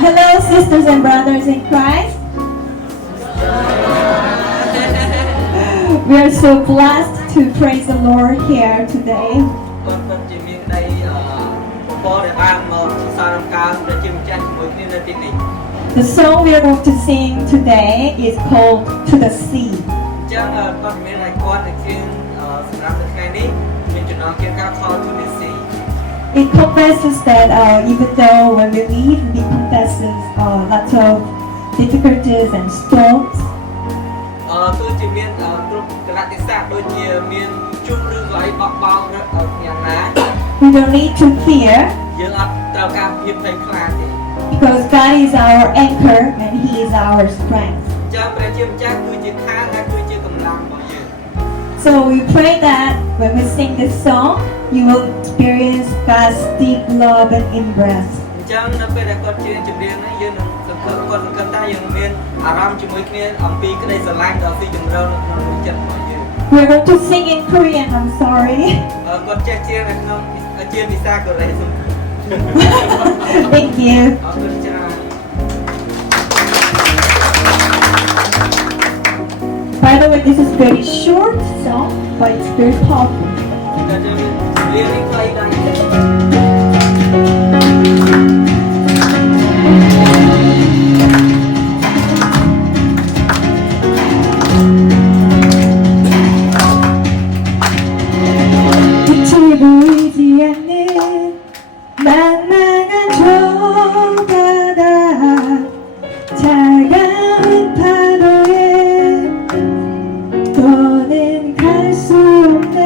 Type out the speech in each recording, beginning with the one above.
Hello, sisters and brothers in Christ. We are so blessed to praise the Lord here today. The song we are going to sing today is called To the Sea. It confesses that even though when we live, we confesses lots of difficulties and storms. We don't need to fear because God is our anchor and He is our strength. So we pray that when we sing this song, you will experience God's deep love and embrace. We're going to sing in Korean, I'm sorry. Thank you. By the way, this is very short song, but it's very powerful. 빛이 보이지 않는 만만한 저 바다 차가운 파도에 더는 갈 수 없네.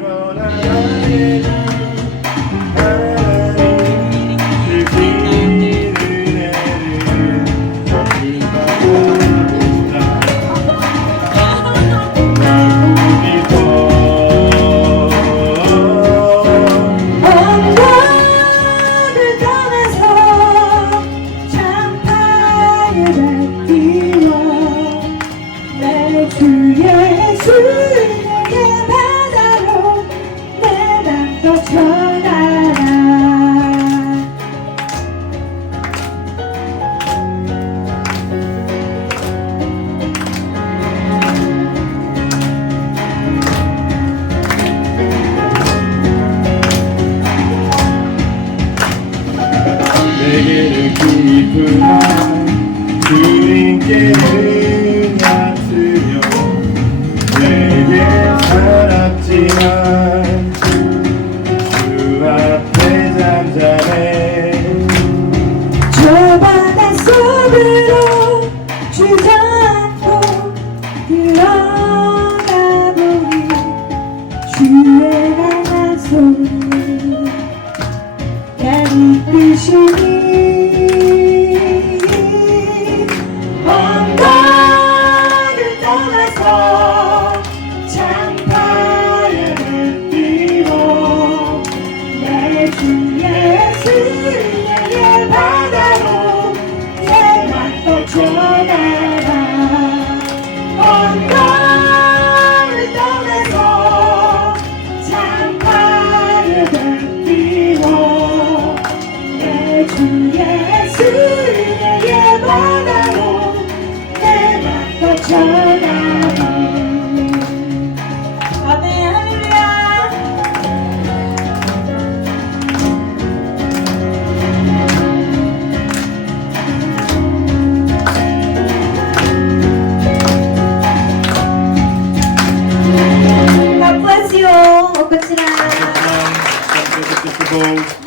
그러나 나에게 하나님 그 길을 내리는 이 바다보다 언덕을 떠나서 창파에 뛰어 내 주 예수 내게 바다로 내 맘도 전하라. 내게는 깊은 주님께 은하트며 내게 살았지만 주 앞에 잠잠해 저 바다 속으로 주저앉고 들어가 보니 주의 강한 손이 날 이끄시니 언덕을 떠나서 창파에 뛰어 내 주 예수 내게 바다로 내 맘도 전하라. 언덕을 떠나서 창파에 뛰어 내 주 예수 내게 바다로 내 맘도 전하라. 아멘. 할렐루야. God bless you all. 오끝이라. 감사합니다.